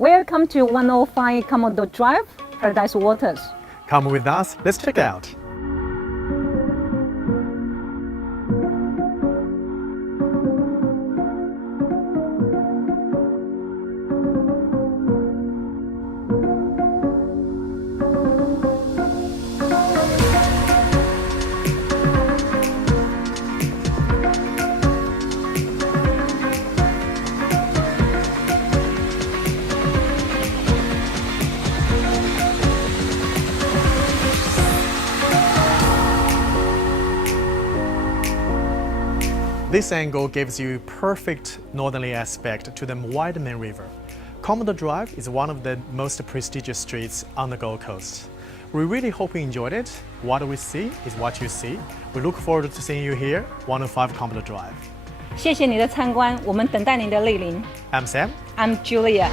Welcome to 105 Commodore Drive, Paradise Waters. Come with us, let's check it out. This angle gives you perfect northerly aspect to the wide main river. Commodore Drive is one of the most prestigious streets on the Gold Coast. We really hope you enjoyed it. What we see is what you see. We look forward to seeing you here, 105 Commodore Drive. 谢谢你的参观，我们等待您的莅临。 I'm Sam. I'm Julia.